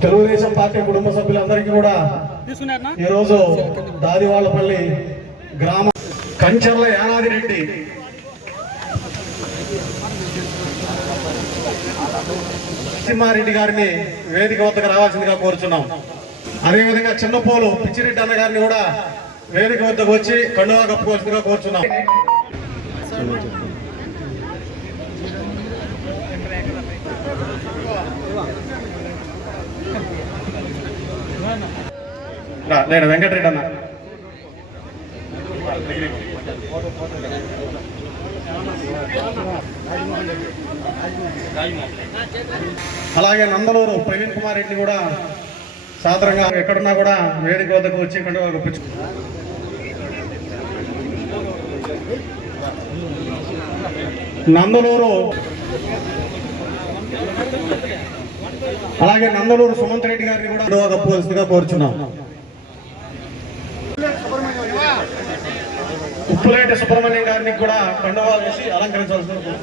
Telugu Desam party కుటుంబ సభ్యులందరికీ కూడా ఈరోజు దాదివాళ్ళపల్లి గ్రామ కంచర్ల యానాది రెడ్డి. నరసింహారెడ్డి గారిని వేదిక వద్దకు రావాల్సిందిగా కోరుచున్నాం. అదేవిధంగా చిన్నపోలు పిచ్చిరెడ్డి అన్న గారిని కూడా వేదిక వద్దకు వచ్చి కండువా కప్పుకోవాల్సిందిగా కోరుచున్నాం. నేను వెంకటరెడ్డి అన్న. అలాగే నందలూరు ప్రవీణ్ కుమార్ రెడ్డి కూడా సాధారణంగా ఎక్కడున్నా కూడా వేడిక వద్దకు వచ్చి కండువా కప్పించు నందలూరు. అలాగే నందలూరు సుమంత్ రెడ్డి గారిని కూడా కండువా కప్పుకోవాల్సిందిగా కోరుచున్నాం. ఉప్పులేటి సుబ్రహ్మణ్యం గారిని కూడా కండువా వేసి అలంకరించవలసిందిగా